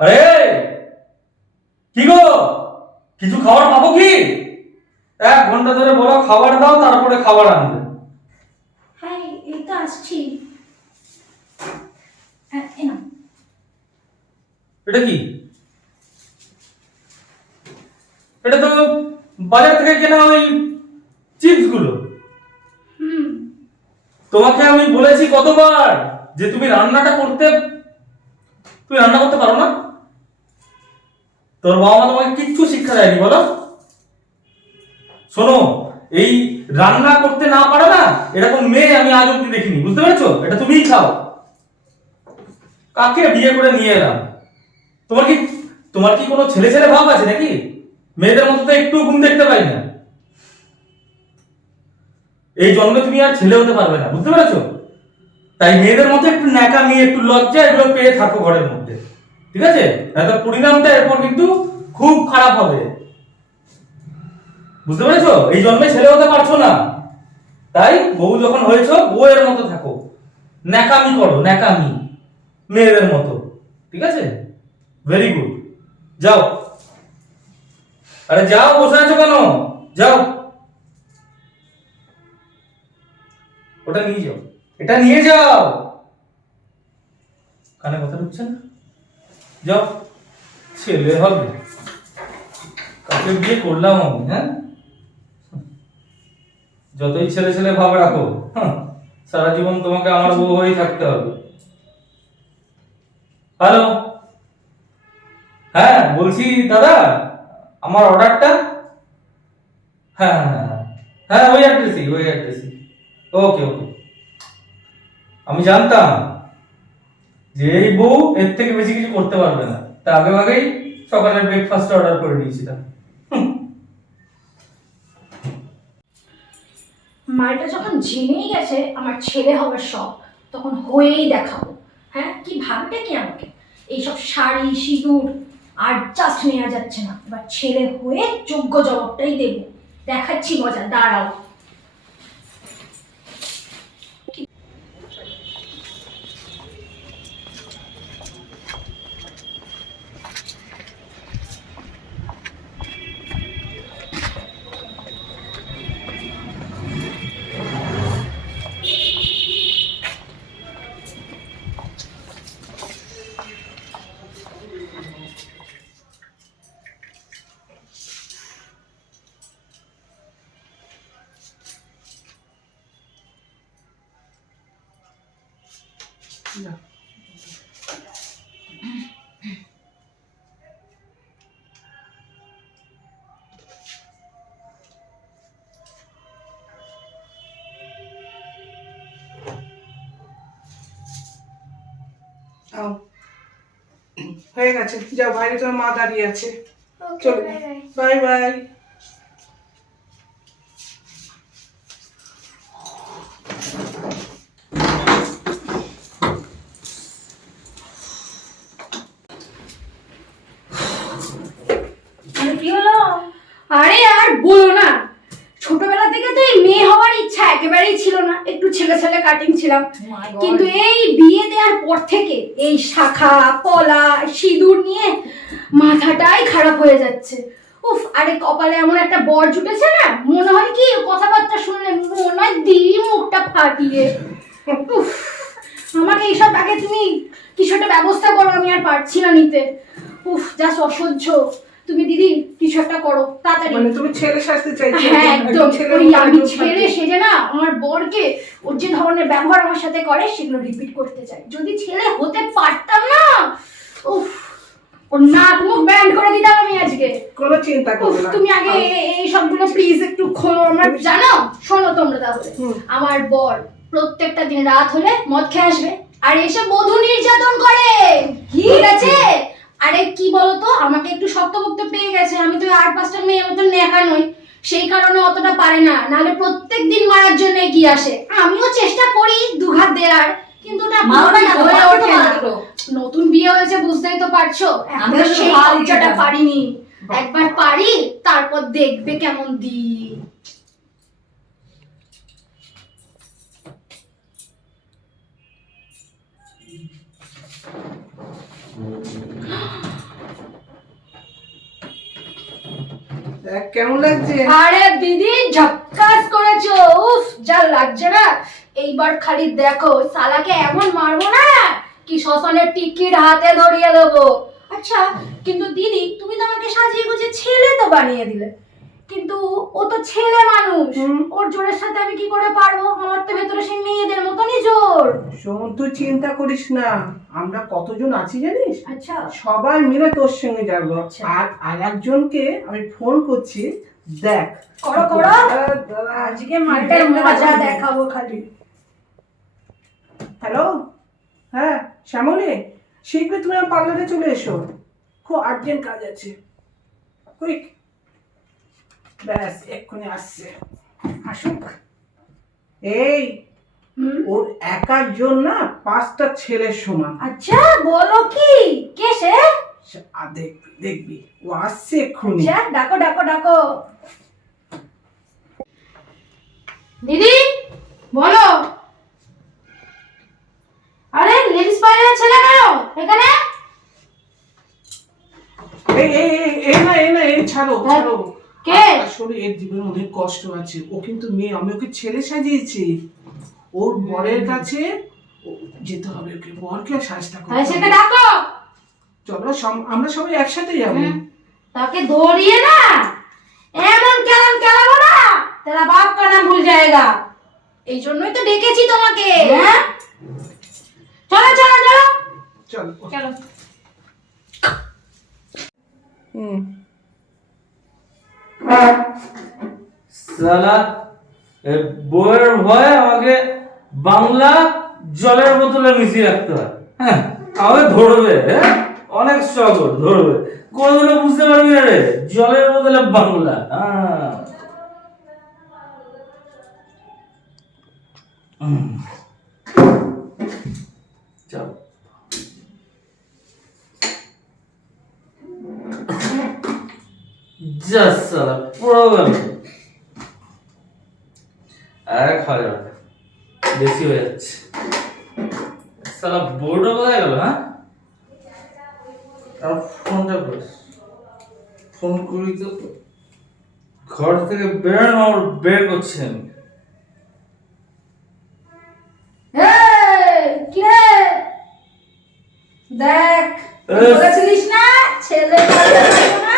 আরে কি গো, কিছু খাবার পাবো কি? 1 ঘন্টা ধরে বলো খাবার দাও, তারপরে খাবার আনবে। হ্যাঁ, এই তো আসছি। হ্যাঁ, এই নাও। এটা কি? এটা তো বাজার থেকে কেনা ওই চিপস গুলো। হুম। তোমাকে আমি বলেছি কতবার যে তুমি রান্না করতে পারো না? তোর বাবা মা তোমাকে কিচ্ছু শিক্ষা দেয়নি বলো? শোনো, এই রান্না করতে না পারো না এরকম মেয়ে আমি আজ অব্দি দেখিনি, বুঝতে পেরেছো? এটা তুমিই খাও। কাকে বিয়ে করে নিয়ে এলাম? তোমার কি তোমার কি কোনো ছেলে ছেলে ভাব আছে নাকি? মেয়েদের মতো তো একটু গুণ দেখতে পাই না। এই জন্মে তুমি আর ছেলে হতে পারবে না, বুঝতে পেরেছো? তাই মেয়েদের মতো একটু ন্যাকামি, একটু লজ্জা এগুলো পেয়ে থাকো ঘরের মধ্যে, ঠিক আছে? তাহলে পরিণামটা এরপর কিন্তু খুব খারাপ হবে, বুঝতে পেরেছো? এই জন্মে ছেলে হতে পারছো না, তাই বউ যখন হয়েছো বউয়ের মতো থাকো, ন্যাকামি করো, ন্যাকামি মেয়েদের মতো, ঠিক আছে? ভেরি গুড, যাও। আরে যাও, বসে আছো কেন? যাও, ওটা নিয়ে যাও, এটা নিয়ে যাও। কানে কথা ঢুকছে না? যাও, ছেলে হবে। কাকে বিয়ে করলাম আমি, হ্যাঁ? যতই ছেলে ছেলে ভাব রাখো, সারা জীবন তোমাকে আমার বউ হয়েই থাকতে হবে। হ্যালো, হ্যাঁ বলছি দাদা, আমার অর্ডারটা। হ্যাঁ হ্যাঁ হ্যাঁ হ্যাঁ, ওই অ্যাড্রেসই। ওকে ওকে। আমি জানতাম যে এই বউ এর থেকে বেশি কিছু করতে পারবে না, তা আগে আগেই সকালের ব্রেকফাস্ট অর্ডার করে দিয়েছিলাম। মালটা যখন জেনেই গেছে আমার ছেলে হবার শখ, তখন হয়েই দেখাবো। হ্যাঁ, কি ভাববে কি আমাকে? এইসব শাড়ি সিঁদুর আর জাস্ট নেওয়া যাচ্ছে না, এবার ছেলে হয়ে যোগ্য জবাবটাই দেবো। দেখাচ্ছি মজা, দাঁড়াও। আও, হয়ে গেছে, যাও বাইরে, তোমার মা দাঁড়িয়ে আছে। চলো, বাই বাই। কি হলো? আরে আর বলো না, ছোটবেলা থেকে তো এই মেয়ে হওয়ার ইচ্ছা একেবারেই ছিল না, একটু ছেলে ছেলে কাটিং ছিলাম। কিন্তু এই বিয়ে দেওয়ার পর থেকে এই শাখা পলা সিঁদুর নিয়ে মাথাটাই খারাপ হয়ে যাচ্ছে। উফ, আরে কপালে এমন একটা বর জুটেছে না, মনে হয় কি কথাবার্তা শুনলে মনে হয় দিই মুখটা ফাটিয়ে। উফ, আমাকে এইসব আগে তুমি কিছু একটা ব্যবস্থা করো, আমি আর পারছি না নিতে। উফ, জাস্ট অসহ্য। তুমি দিদি কিছু একটা করো তাড়াতাড়ি। মানে তুমি ছেলে সাজতে চাইছো? হ্যাঁ একদম, ছেলে ওই আমি ছেলে সেজে না আমার বরকে ওর যে ধরনের ব্যবহার আমার সাথে করে সেগুলো রিপিট করতে চাই। যদি ছেলে হতে পারতাম না, উফ, ওর নাক মুখ ব্যান্ড করে দিতাম আমি আজকে। কোনো চিন্তা করো না। তুমি আগে এই সবগুলো প্লিজ একটু খোলো। আমার জানো, শোনো তোমরা তাহলে। আমার বর প্রত্যেকটা দিন রাত হলে মদ খেয়ে আসবে আর এসে বধূ নির্যাতন করে, ঠিক আছে? আরে কি বলতো, আমাকে একটু শক্তপোক্ত পেয়ে গেছে, আমি তো 8-5টা মেয়ের মতো ন্যাকা নই, সেই কারণে অতটা পারে না, নাহলে প্রত্যেক দিন মারার জন্য এগিয়ে আসে। আমিও চেষ্টা করি দুঘাত দেওয়ার, কিন্তু না হয়ে ওঠে না। নতুন বিয়ে হয়েছে বুঝতেই তো পারছো, এখনো সেই লজ্জাটা পারিনি। একবার পারি তারপর দেখবে কেমন দিই। দেখ কেমন লাগছে। আরে দিদি ঝক্কাস করেছো, উফ যা লাগছে না। এইবার খালি দেখো সালাকে এমন মারবো না কি শ্মশানের টিকিট হাতে ধরিয়ে দেবো। আচ্ছা কিন্তু দিদি তুমি তো আমাকে সাজিয়ে গুছিয়ে ছেলে তো বানিয়ে দিলে, কিন্তু ও তো ছেলে মানুষ, ওর জোরের সাথে আমি কি করে পারবো? আমার তো ভেতরে সেই মেয়েদের মতনই জোর। শোন তুই চিন্তা করিস না, আমরা কতজন আছি জানিস? আচ্ছা সবাই মিলে তোর সঙ্গে যাবো। আচ্ছা। আর একজনকে আমি ফোন করছি, দেখ। করো করো, আজকে মালটার মজা দেখাবো খালি। হ্যালো, হ্যাঁ শ্যামলী, শীঘ্রই তুমি আমার পার্লারে চলে এসো, খুব আর্জেন্ট কাজ আছে। কুইক, ব্যাস এক্ষুনি আসছে, আসুক। এই ওর একার জন্য না 5টা ছেলের সমান। আচ্ছা বলো কি, কে সে? দেখবি দেখবি, ও আসছে এক্ষুনি। আচ্ছা ডাকো ডাকো ডাকো। দিদি বলো। আরে লেডিস পার্লারের ছেলে কেন এখানে? এই ছাড়ো ছাড়ো। কে? আসলে এর জীবনে অনেক কষ্ট আছে, ও কিন্তু মেয়ে, আমি ওকে ছেলে সাজিয়েছি। ওর বরের কাছে যেতে হবে, ওকে বরকে সাজটা করতে আরে হবে। সেটা ডাকো। চলো আমরা সবাই একসাথে যাবো। তাকে ধরিয়ে না এমন কেলাম কেলাবো না তেরা বাপ কা নাম ভুল যায়গা। এই জন্যই তো ডেকেছি তোমাকে। হ্যাঁ চলো চলো চলো চলো চলো। সালা বইয়ের ভয়ে আমাকে বাংলা জলের বোতলে মিশিয়ে রাখতে হয়। হ্যাঁ আমাকে ধরবে, হ্যাঁ অনেক স্ট্রাগল, ধরবে কোনদিনও বুঝতে পারবি না রে, জলের বোতলে বাংলা। হ্যাঁ চল জাস্ট সালা পুরো গেল। আর খাওয়া যাবে না, বেশি হয়ে যাচ্ছে। সালা বোর্ডও কোথায় গেল? হ্যাঁ আর ফোনটা করিস, ফোন করি তো ঘর থেকে বের করছি আমি। এই কি রে? দেখ বলেছিলিস না ছেলে পারবে না।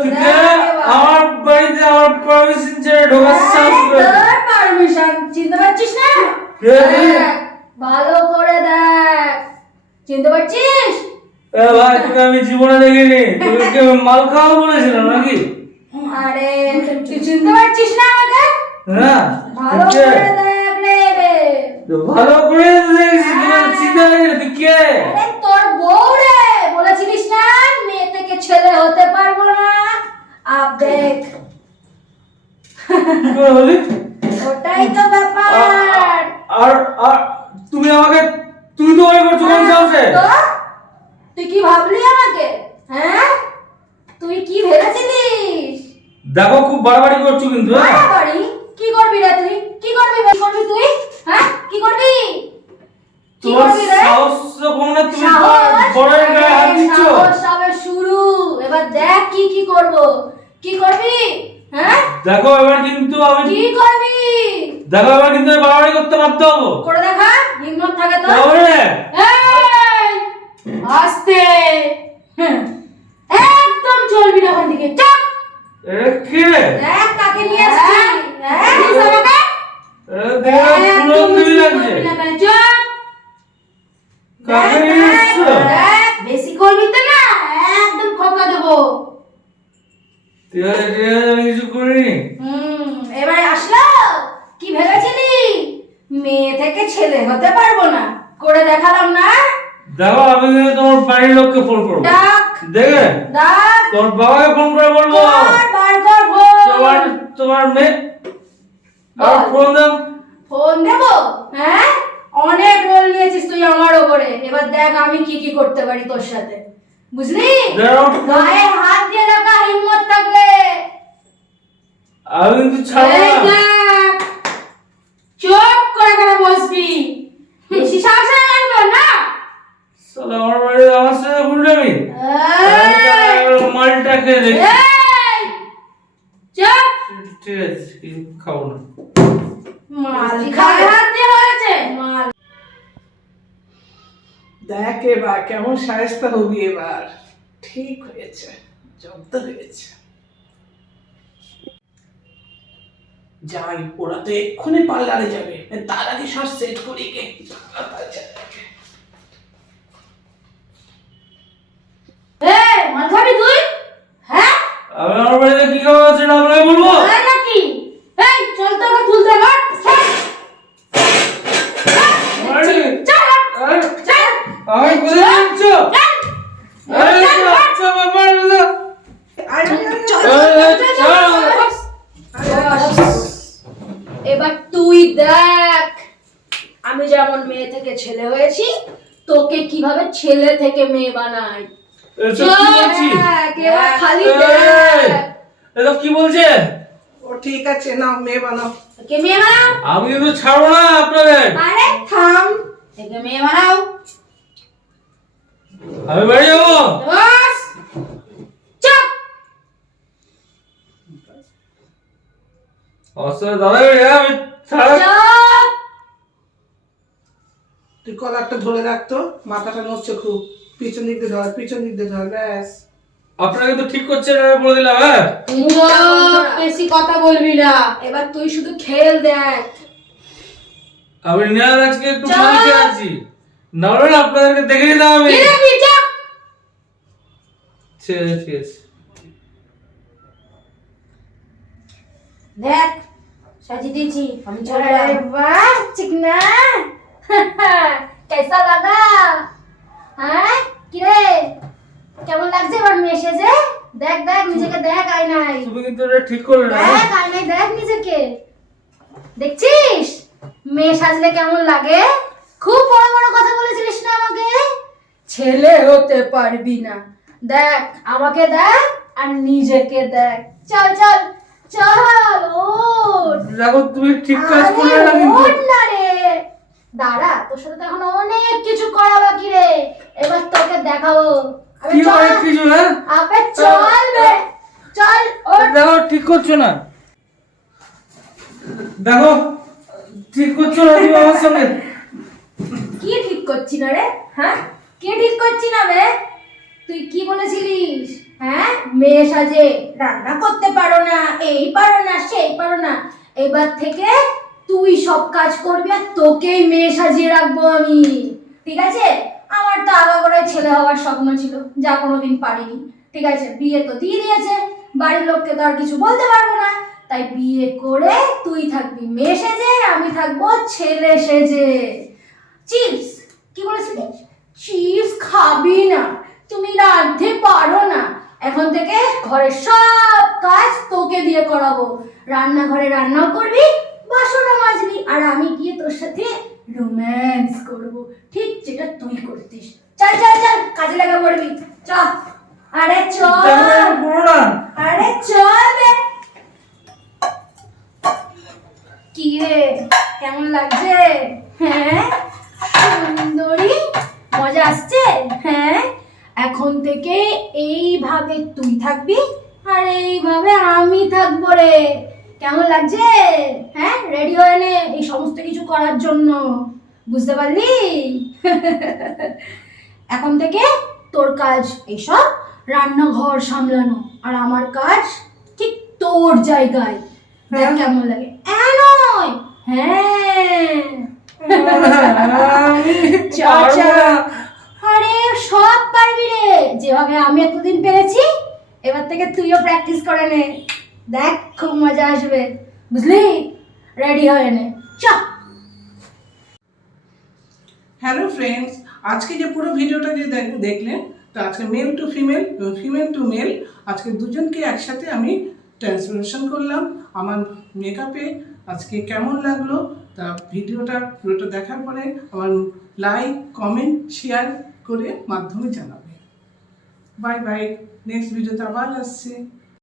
তুই কে? আমার বাড়িতে আমার পারমিশন ছেড়ে ঢোকার সাহস করে? তোর পারমিশন চিনতে পারছিস না? কে? দেখ, ভালো করে দেখ, চিনতে পারছিস? ভাই তোকে আমি জীবনে দেখিনি, তোকে কি আমি মাল খাওয়া বলেছিলাম নাকি? আরে তুই চিনতে পারছিস না আমাকে? হ্যাঁ ভালো তুই কে? করে দেখ রে। ভালো করে দেখছি, তোকে চিন্তা নেই, তুই কে? আরে তোর বউ রে, বলেছিলিস না মেয়ে থেকে ছেলে হতে পারবো না। আব দেখ, কি করে বলি? ওটাই তো ব্যাপার। আর আর তুমি আমাকে, তুই তো ওই করছো কোন সাহসে? তো তুই কি ভাবলি আমাকে? হ্যাঁ তুই কি ভেবেছিলিস? দেখো খুব বাড়াবাড়ি করছো কিন্তু। হ্যাঁ বাড়াবাড়ি কি করবি রে তুই? কি করবি তুই? হ্যাঁ কি করবি? কি তোমার করবি রে? সাহস তো কম না, তুমি সাহস? বড়ের গায়ে হাত দিচ্ছ। সাহস সবে শুরু, এবার দেখ কি করব। কি করবি? হ্যাঁ দেখো এবার কিন্তু আমি, কি করবি? দেখো এবার কিন্তু আমি বাড়াবাড়ি করতে বাধ্য হবো। করে দেখা, হিম্মত থাকে তো। তাহলে এই আস্তে, হুম, একদম চলবি না ওখান থেকে। চাপ এ কি রে? দেখ কাকে নিয়ে আসছি। হ্যাঁ নিস আমাকে। দেখো ফুলন দিবি লাগছে। চাপ কাকে নিয়ে এসছো? দেখ বেশি করবি তো না একদম খোকা দেবো। ঠিক আছে ঠিক আছে, আমি কিছু করিনি। এবারে আসলো। কি ভেবেছিলি মেয়ে থেকে ছেলে হতে পারবো না? করে দেখালাম না। দেখো আমি কিন্তু তোমার বাড়ির লোককে ফোন করবো। ডাক দেখে ডাক, তোমার বাবাকে ফোন করে বলবো তোর বার কর ফোন। তোমার মেয়ে আর বল। ফোন দাও। ফোন দেবো? হ্যাঁ অনেক রোল নিয়েছিস তুই আমার ওপরে, এবার দেখ আমি কি কি করতে পারি তোর সাথে, বুঝলি? দাও। গায়ে হাত দিয়ে রাখা হিম্মত থাকলে। আমি কিন্তু ছাড়বো এই না। দেখ, চুপ করে করে বসবি, বেশি সাহস লাগবে না। শালা আমার বাড়ি আমার সাথে ঘুরবি? এই, মালটাকে দেখি। এই, দেখ এবার কেমন সায়স্তা হবি এবার। ঠিক হয়েছে, জব্দ হয়েছে। যাই, ওরা তো এক্ষুনি পার্লারে যাবে, তার আগে সব সেট করি গে। মাথাবি তুই? হ্যাঁ আমি আমার বাড়িতে কি খাওয়া আছে না আপনাকে বলবো? নাকি? এই চল তো আমার তুলতে পার। আমি কোথায় যাচ্ছ? আচ্ছা বাবা এবার তুই দেখ আমি যেমন মেয়ে থেকে ছেলে হয়েছি, তোকে কিভাবে ছেলে থেকে মেয়ে বানাই। এসব কি বলছি? এবার খালি এই, দেখ। এসব কি বলছে? ও ঠিক আছে, নাও মেয়ে বানাও। একে মেয়ে বানাও। আমি কিন্তু ছাড়বো না আপনাদের। আরে থাম, একে মেয়ে বানাও। আমি বাড়ি যাবো। বাস চুপ। অসুবিধা দাদা আমি ছাড়া চুপ। তুই কলারটা ধরে রাখতো, মাথাটা নড়ছে খুব। পিছন দিক দিয়ে ধর, পিছন দিক দিয়ে ধর, ব্যাস। আপনাকে তো ঠিক করছে না বলে দিলাম। হ্যাঁ চুপ, বেশি কথা বলবি না। এবার তুই শুধু খেল দেখ। আমি নিয়ার আজকে একটু চল। মালিকে আছি, নাহলে আপনাদেরকে দেখে নিতাম আমি। কি দেখবি? চুপ। ঠিক আছে ঠিক আছে। দেখ সাজিয়ে দিয়েছি আমি। চলে বাহ চিকনা। कैसा लगा? হ্যাঁ কি রে, কেমন লাগছে এবার মেয়ে সেজে? দেখ দেখ নিজেকে দেখ আয়নায়। তুমি কিন্তু এটা ঠিক করলে না। দেখ আয়নায় দেখ নিজেকে। দেখছিস মেয়ে সাজলে কেমন লাগে? খুব বড় বড় কথা বলেছিলিস না আমাকে, ছেলে হতে পারবি না। দেখ আমাকে দেখ আর নিজেকে দেখ। চল চল চল ওঠ। দেখো তুমি ঠিক কাজ করলে না আরে কিন্তু। ওঠ না রে, দাঁড়া, তোর সাথে তো এখন অনেক কিছু করা বাকি রে। এবার তোকে দেখাবো। আবে কি চল, অনেক কিছু? হ্যাঁ আবে চল বে, চল ওঠ। দেখো ঠিক করছো না, দেখো ঠিক করছো না তুমি আমার সঙ্গে। কি ঠিক করছি না রে? হ্যাঁ কি ঠিক করছি না বে? তুই কি বলেছিলিস? হ্যাঁ মেয়ে সাজে রান্না করতে পারো না, এই পারো না, সেই পারো না। এবার থেকে তুই সব কাজ করবি আর তোকেই মেয়ে সাজিয়ে রাখবো আমি, ঠিক আছে? আমার তো আগাগোড়াই ছেলে হওয়ার স্বপ্ন ছিল, যা কোনোদিন পারিনি। ঠিক আছে, বিয়ে তো দিয়ে দিয়েছে, বাড়ির লোককে তো আর কিছু বলতে পারবো না। তাই বিয়ে করে তুই থাকবি মেয়ে সেজে, আমি থাকবো ছেলে সেজে। চিপস কি বলেছিলিস? চিপস খাবি না, তুমি রাঁধতে পারো না। এখন থেকে ঘরের সব কাজ তোকে দিয়ে করাবো। রান্নাঘরে রান্নাও করবি, বাসনও মাজবি, আর আমি গিয়ে তোর সাথে রোম্যান্স করব, ঠিক যেটা তুই করতিস। চল চল চল কাজে লাগা পড়বি, চল। আরে চল, করো না। আরে চল বে। কি রে কেমন লাগছে? হ্যাঁ সুন্দরী, মজা আসছে? হ্যাঁ এখন থেকে এইভাবে তুই থাকবি আর এইভাবে আমি থাকবো রে। কেমন লাগছে? হ্যাঁ রেডি হয়ে নে এই সমস্ত কিছু করার জন্য, বুঝতে পারলি? এখন থেকে তোর কাজ এইসব রান্নাঘর সামলানো, আর আমার কাজ ঠিক তোর জায়গায়। দেখ কেমন লাগে? নয় হ্যাঁ চল চল। আরে সব পারবি রে, যেভাবে আমি এতদিন পেরেছি এবার থেকে তুইও প্র্যাকটিস করে নে। দেখ খুব মজা আসবে, বুঝলি? রেডি হয়ে নে, চল। হ্যালো ফ্রেন্ডস, আজকে যে পুরো ভিডিওটা যে দেখলেন, তো আজকে male to female, female to male, আজকে দুজনকে একসাথে আমি ট্রান্সফরমেশন করলাম আমার মেকআপে। আজকে কেমন লাগলো তা ভিডিওটা পুরোটা দেখার পরে আমার লাইক কমেন্ট শেয়ার করে মাধ্যমে জানাবে। বাই বাই, নেক্সট ভিডিওতে আবার আসছে।